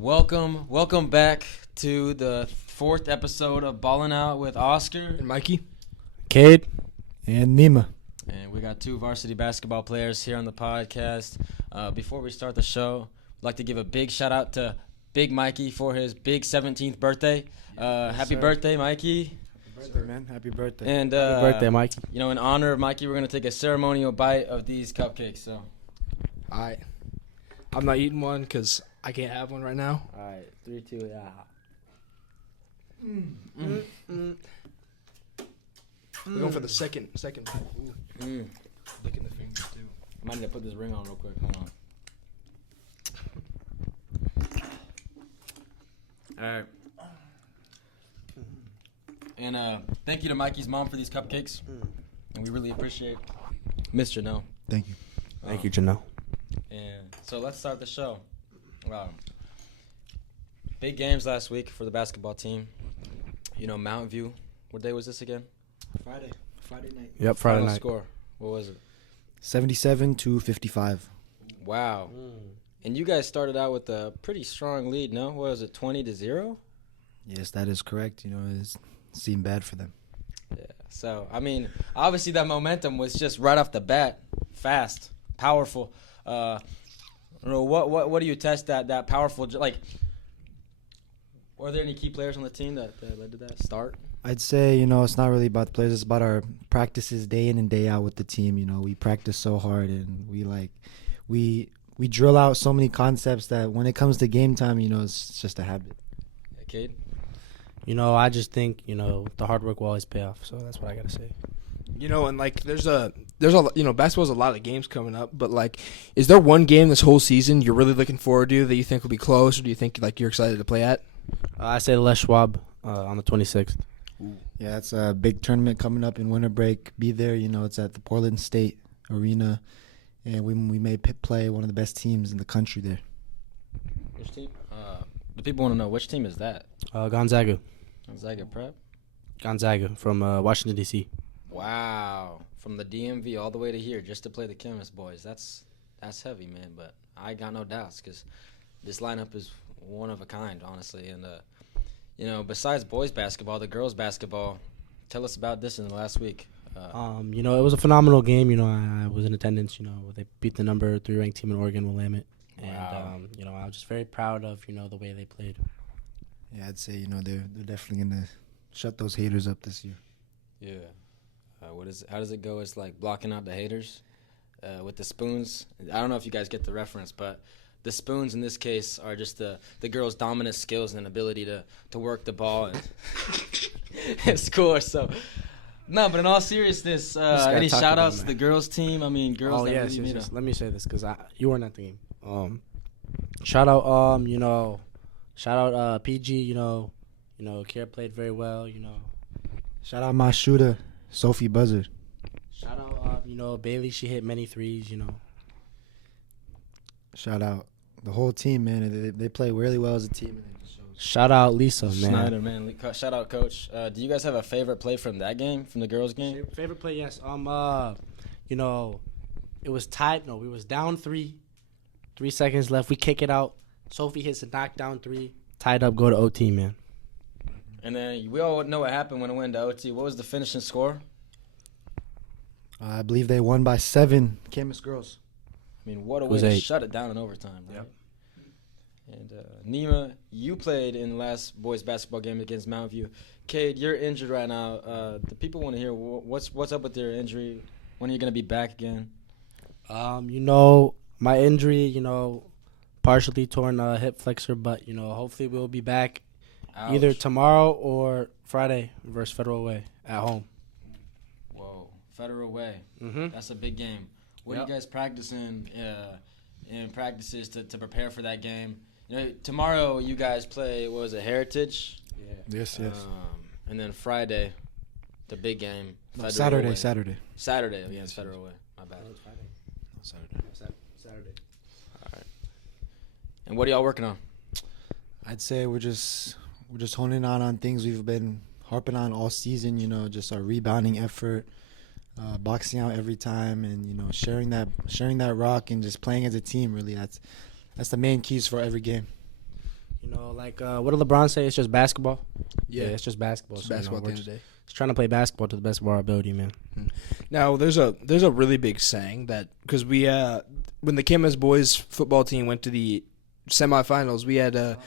Welcome back to the fourth episode of Ballin Out with Oscar and Mikey, Cade, and Nima. And we got two varsity basketball players here on the podcast. Before we start the show, I'd like to give a big shout out to Big Mikey for his big 17th birthday. Happy birthday, Mikey. Happy birthday, man. Happy birthday. And happy birthday, Mikey. You know, in honor of Mikey, we're going to take a ceremonial bite of these cupcakes. So, all right. I'm not eating one because I can't have one right now. All right, 3, 2, yeah. We're going for the second bite. Licking the fingers too. I might need to put this ring on real quick. Hold on. All right. And thank you to Mikey's mom for these cupcakes. And we really appreciate Miss Janelle. Thank you. Thank you, Janelle. And so let's start the show. Big games last week for the basketball team. You know, Mountain View. What day was this again? Friday night. Yep, Friday Final night. score. What was it? 77-55. Wow. And you guys started out with a pretty strong lead, no? What was it, 20-0? Yes, that is correct. You know, it seemed bad for them. Yeah. So, I mean, obviously that momentum was just right off the bat, fast, powerful. I don't know, what do you test that powerful, like, were there any key players on the team that led to that start? I'd say, you know, it's not really about the players. It's about our practices day in and day out with the team. You know, we practice so hard and we drill out so many concepts that when it comes to game time, you know, it's just a habit. Yeah, Cade? You know, I just think, you know, the hard work will always pay off. So that's what I got to say. You know, and like there's a you know, basketball's a lot of games coming up, but like, is there one game this whole season you're really looking forward to that you think will be close, or do you think like you're excited to play at? I say Les Schwab on the 26th. Yeah, it's a big tournament coming up in winter break. Be there, you know, it's at the Portland State Arena, and we may play one of the best teams in the country there. Which team? The people want to know, which team is that? Gonzaga. Gonzaga Prep? Gonzaga from Washington, D.C. Wow. From the DMV all the way to here just to play the Chemist boys. That's heavy, man, but I got no doubts because this lineup is one of a kind, honestly. And, you know, besides boys basketball, the girls basketball, tell us about this in the last week. You know, it was a phenomenal game. You know, I was in attendance. You know, they beat the number 3 ranked team in Oregon, Willamette. And, Wow. you know, I was just very proud of, you know, the way they played. Yeah, I'd say, you know, they're definitely going to shut those haters up this year. Yeah. How does it go? It's like blocking out the haters with the spoons. I don't know if you guys get the reference, but the spoons in this case are just the girls' dominant skills and ability to work the ball and score. So, no, but in all seriousness, any shout-outs to the girls' team? I mean, girls that yes, really, yes. Let me say this because you weren't at the game. Shout out, you know, PG. You know, Kiera played very well. You know, Shout out my shooter, Sophie Buzzard. shout out, you know, Bailey. She hit many threes. You know. Shout out the whole team, man. They play really well as a team. And it just shows. Shout out Lisa, man. Snyder, man. Shout out, Coach. Do you guys have a favorite play from that game, from the girls' game? Favorite play, yes. You know, it was tied. No, we was down 3. 3 seconds left. We kick it out. Sophie hits a knockdown 3. Tied up. Go to OT, man. And then we all know what happened when it went to OT. What was the finishing score? I believe they won by 7. Camas girls. I mean, what a way was to 8. shut it down in overtime, right? Yep. And Nima, you played in the last boys basketball game against Mountain View. Cade, you're injured right now. The people want to hear what's up with your injury. When are you going to be back again? You know, my injury, you know, partially torn hip flexor, but, you know, hopefully we'll be back either Ouch. tomorrow or Friday versus Federal Way at home. Whoa, Federal Way. Mm-hmm. That's a big game. What are Yep. you guys practicing in practices to prepare for that game? You know, tomorrow you guys play, what was it, Heritage? Yeah. Yes. And then Friday, the big game. No, Federal Way. Saturday. Against Federal Way. My bad. Saturday. And what are y'all working on? I'd say we're just honing on things we've been harping on all season. You know, just our rebounding effort, boxing out every time, and you know, sharing that rock and just playing as a team. Really, that's the main keys for every game. You know, like what did LeBron say? It's just basketball. Yeah. It's just basketball. It's So, basketball at we're the end of the day. just trying to play basketball to the best of our ability, man. Now there's a really big saying that because we when the Camas boys football team went to the semifinals, we had the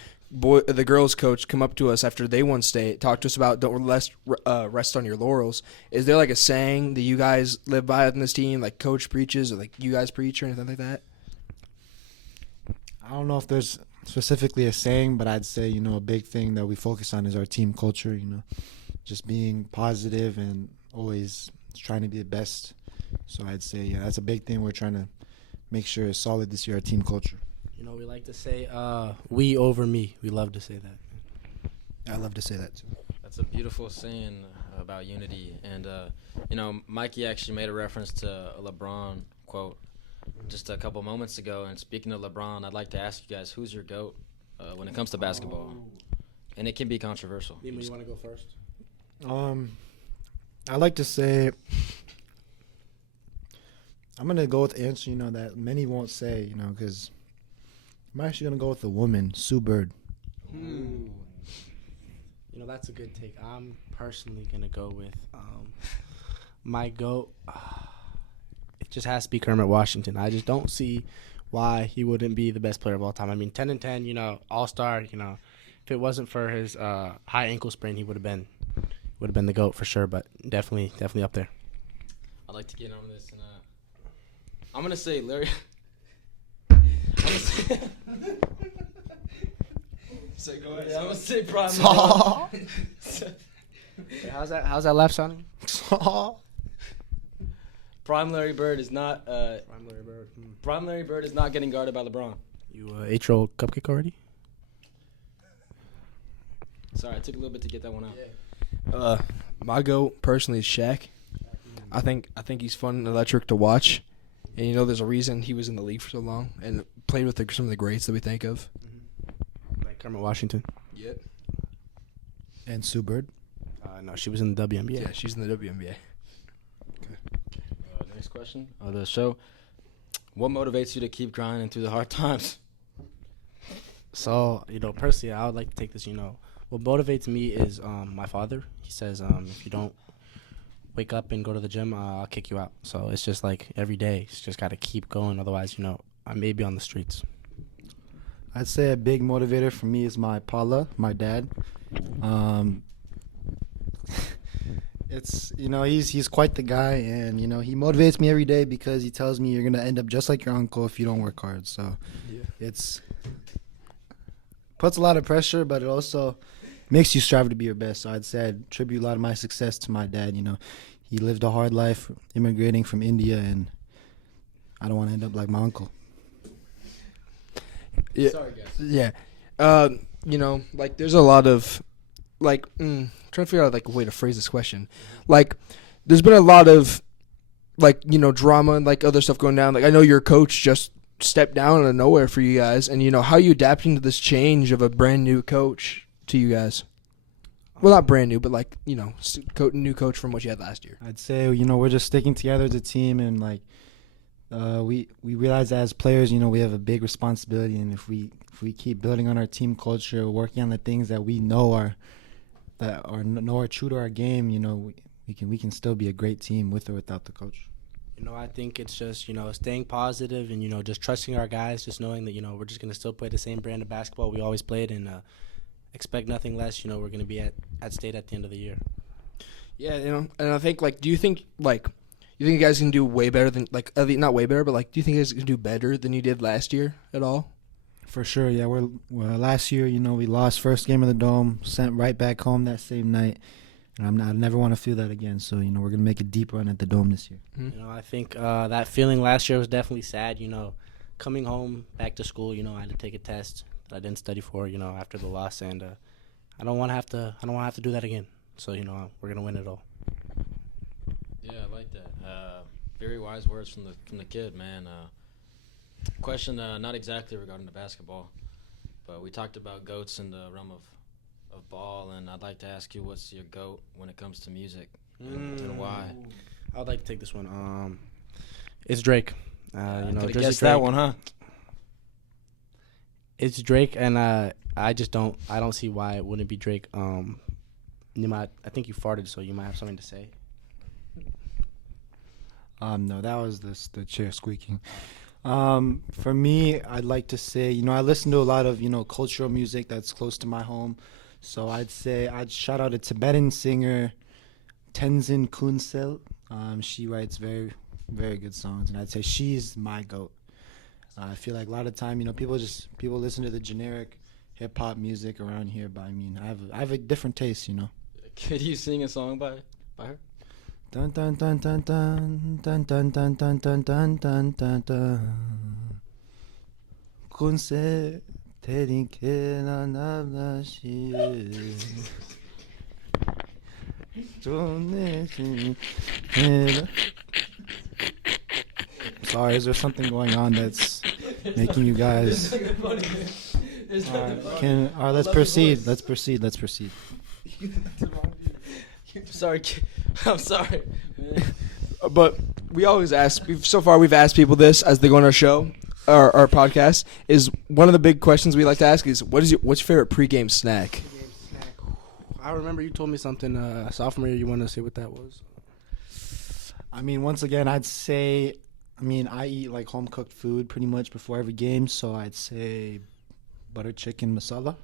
girls coach come up to us after they won state, talk to us about don't rest on your laurels. Is there like a saying that you guys live by on this team, like coach preaches or like you guys preach or anything like that? I don't know if there's specifically a saying, but I'd say, a big thing that we focus on is our team culture, just being positive and always trying to be the best. So I'd say, that's a big thing we're trying to make sure is solid this year, our team culture. You know, we like to say we over me. We love to say that. I love to say that too. That's a beautiful saying about unity. And, Mikey actually made a reference to a LeBron quote just a couple moments ago. And speaking of LeBron, I'd like to ask you guys, who's your GOAT when it comes to basketball? And it can be controversial. Nima, you want to go first? I like to say I'm going to go with the answer, that many won't say, because I'm actually going to go with the woman, Sue Bird. You know, that's a good take. I'm personally going to go with my GOAT. It just has to be Kermit Washington. I just don't see why he wouldn't be the best player of all time. I mean, 10 and 10, all-star, if it wasn't for his high ankle sprain, he would have been the GOAT for sure, but definitely up there. I'd like to get on this. And I'm going to say Larry. So go ahead. Yeah, I'm going to say Prime. How's that laugh sounding? Prime Larry Bird is not Prime Larry Bird. Prime Larry Bird is not getting guarded by LeBron. You ate your cupcake already? Sorry, I took a little bit to get that one out. My GOAT personally is Shaq. I think he's fun and electric to watch, and there's a reason he was in the league for so long and played with some of the greats that we think of. Like Kermit Washington. Yep. And Sue Bird. No, she was in the WNBA. Yeah, she's in the WNBA. Next question of the show. What motivates you to keep grinding through the hard times? So, personally, I would like to take this, what motivates me is my father. He says, if you don't wake up and go to the gym, I'll kick you out. So it's just like every day, it's just got to keep going. Otherwise, I may be on the streets. I'd say a big motivator for me is my my dad. It's he's quite the guy, and he motivates me every day because he tells me you're gonna end up just like your uncle if you don't work hard. So it's puts a lot of pressure, but it also makes you strive to be your best. So I'd say I attribute a lot of my success to my dad. He lived a hard life immigrating from India, and I don't want to end up like my uncle. Yeah. Sorry, guys. Yeah. Like there's a lot of trying to figure out a way to phrase this question. Like there's been a lot of drama and other stuff going down. Like I know your coach just stepped down out of nowhere for you guys, and how are you adapting to this change of a brand new coach to you guys? Well, not brand new, but new coach from what you had last year. I'd say we're just sticking together as a team, and we realize that as players, we have a big responsibility, and if we keep building on our team culture, working on the things that we know are true to our game, we can still be a great team with or without the coach. I think it's just, staying positive and, just trusting our guys, just knowing that, we're just going to still play the same brand of basketball we always played and expect nothing less. We're going to be at state at the end of the year. Yeah, and I think, do you think, you guys can do way better than, not way better, but, do you think you guys can do better than you did last year at all? For sure, yeah. We're last year, we lost first game of the Dome, sent right back home that same night. And I never want to feel that again. So, we're going to make a deep run at the Dome this year. Mm-hmm. I think that feeling last year was definitely sad. Coming home, back to school, I had to take a test that I didn't study for, after the loss. And I don't want to have to do that again. So, we're going to win it all. Yeah, I like that. Very wise words from the kid, man. Question not exactly regarding the basketball, but we talked about GOATs in the realm of ball, and I'd like to ask you, what's your GOAT when it comes to music and why? I would like to take this one. It's Drake. Could've Jersey guessed Drake. that one, huh? It's Drake, and I don't see why it wouldn't be Drake. I think you farted, so you might have something to say. No, that was the chair squeaking. For me, I'd like to say, I listen to a lot of, cultural music that's close to my home. So I'd shout out a Tibetan singer, Tenzin Kunsel. She writes very, very good songs, and I'd say she's my GOAT. I feel like a lot of time, people listen to the generic hip hop music around here, but I mean, I have a different taste, Could you sing a song by her? Dun dun dun dun dun dun dun dun dun dun dun dun dun dun. Kunse terin kena nablashi. Sorry, is there something going on that's making you guys? Alright, let's proceed. Let's proceed. Sorry, I'm sorry. But we always ask. So far, we've asked people this as they go on our show, our podcast. Is one of the big questions we like to ask is what's your favorite pregame snack? I remember you told me something sophomore year. You want to say what that was? I mean, once again, I'd say, I eat like home cooked food pretty much before every game, so I'd say butter chicken masala.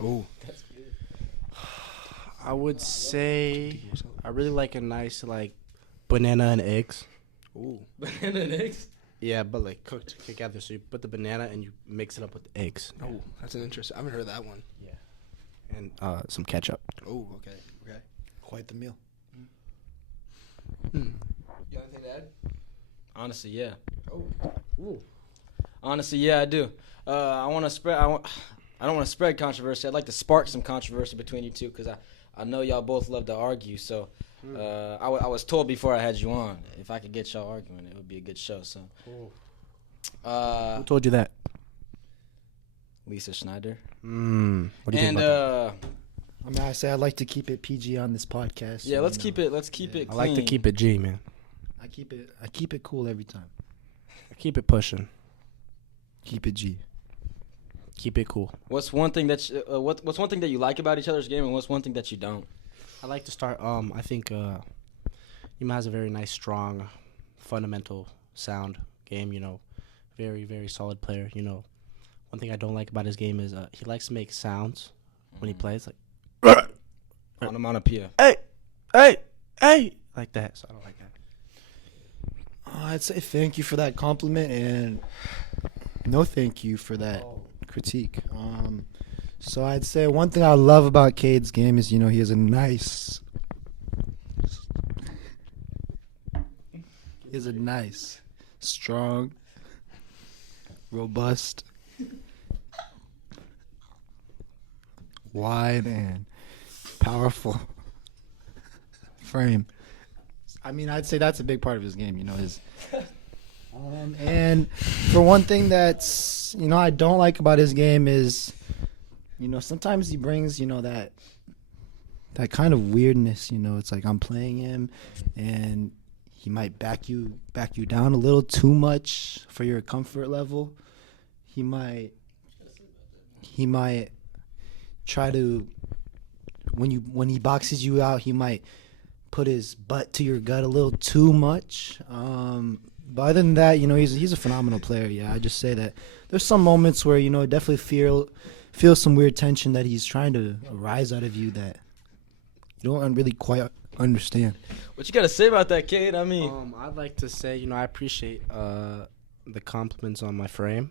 Oh, That's good. I would say I really like a nice banana and eggs. ooh, Banana and eggs? Yeah, but cooked together. So you put the banana and you mix it up with the eggs. oh, that's an interesting. I haven't heard that one. Yeah. And some ketchup. Oh, okay. Quite the meal. You got anything to add? Honestly, yeah. Oh, ooh. Honestly, yeah, I do. I want to spread. I don't want to spread controversy. I'd like to spark some controversy between you two because I know y'all both love to argue. So I was told before I had you on if I could get y'all arguing, it would be a good show. So Who told you that? Lisa Schneider. What do you think And about that? I say I'd like to keep it PG on this podcast. yeah, so, let's keep it. Let's keep it. I like to clean. keep it G, man. I keep it cool every time. I keep it pushing. Keep it G. Keep it cool. What's one thing that what's one thing that you like about each other's game, and what's one thing that you don't? I like to start. I think Yuma has a very nice, strong, fundamental, sound game. Very, very solid player. One thing I don't like about his game is he likes to make sounds when he plays, like Onomatopoeia. hey, like that. So I don't like that. I'd say thank you for that compliment and no thank you for that critique. So I'd say one thing I love about Cade's game is, he has a nice, strong, robust, wide, and powerful frame. I'd say that's a big part of his game, his. And for one thing that's, I don't like about his game is, sometimes he brings, that kind of weirdness, it's like I'm playing him and he might back you down a little too much for your comfort level. He might try to, when he boxes you out, he might put his butt to your gut a little too much. But other than that, he's a phenomenal player. Yeah, I just say that there's some moments where definitely feel some weird tension that he's trying to arise out of you that you don't really quite understand. What you got to say about that, Cade? I mean, I'd like to say, I appreciate the compliments on my frame.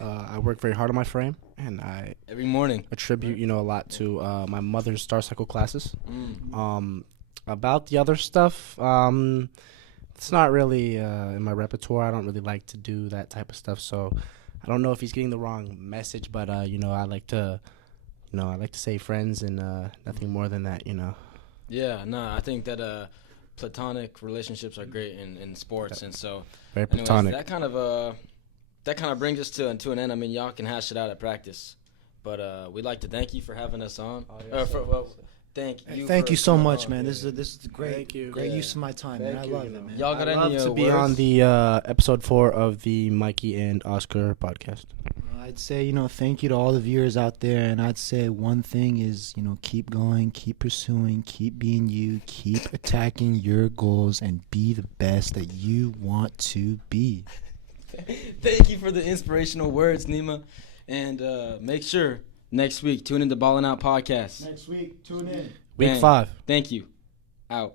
I work very hard on my frame, and I every morning attribute, a lot to my mother's Star Cycle classes. Mm. About the other stuff, it's not really in my repertoire. I don't really like to do that type of stuff, so I don't know if he's getting the wrong message. But I like to, I like to say friends and nothing more than that. Yeah, no, I think that platonic relationships are great in sports, and so Very anyways, platonic. that kind of brings us to an end. I mean, y'all can hash it out at practice, but we'd like to thank you for having us on. Thank you so much, man. This is great. Thank you. Great use of my time, man. I love it, man. Y'all got I'd any love to be words? on the episode 4 of the Mikey and Oscar podcast. I'd say, thank you to all the viewers out there, and I'd say one thing is, keep going, keep pursuing, keep being you, keep attacking your goals, and be the best that you want to be. Thank you for the inspirational words, Nima. And make sure next week, tune in to Ballin Out podcast. Next week, tune in. Week Bang. 5. Thank you. Out.